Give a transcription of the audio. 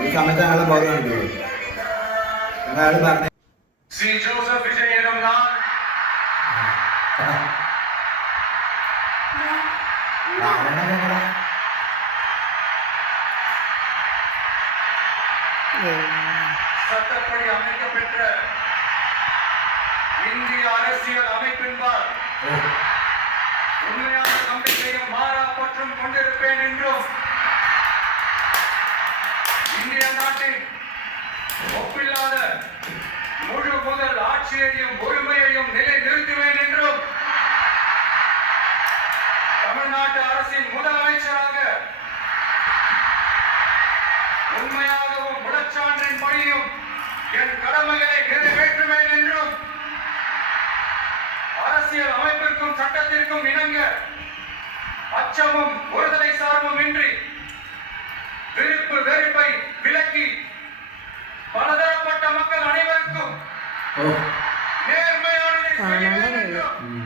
ഈ സമയത്ത് ഞങ്ങളെ ബോധം കണ്ടു ഞങ്ങൾ പറഞ്ഞു ശ്രീ ജോസഫ് വിജയനും சட்டப்படி அமைக்கப்பெற்ற இந்திய அரசியல் அமைப்பின்பால் உண்மையான நம்பிக்கையும் மாறா பற்றும் கொண்டிருப்பேன் என்றும் இந்திய நாட்டின் ஒப்பில்லாத முழு முதல் ஆட்சியையும் உரிமையையும் நிலைநிறுத்துவேன் என்றும் தமிழ்நாட்டு அரசின் முதலமைச்சராக உண்மையாகவும் முழச்சான்றின் படியும் என் கடமைகளை நிறைவேற்றுவேன் என்றும் அரசியல் அமைப்பிற்கும் சட்டத்திற்கும் இணங்க அச்சமும் ஒருதலை சார்பும் இன்றி விருப்பு வெறுப்பை விலக்கி பலதரப்பட்ட மக்கள் அனைவருக்கும் நேர்மையானதை செய்வேன் என்றும்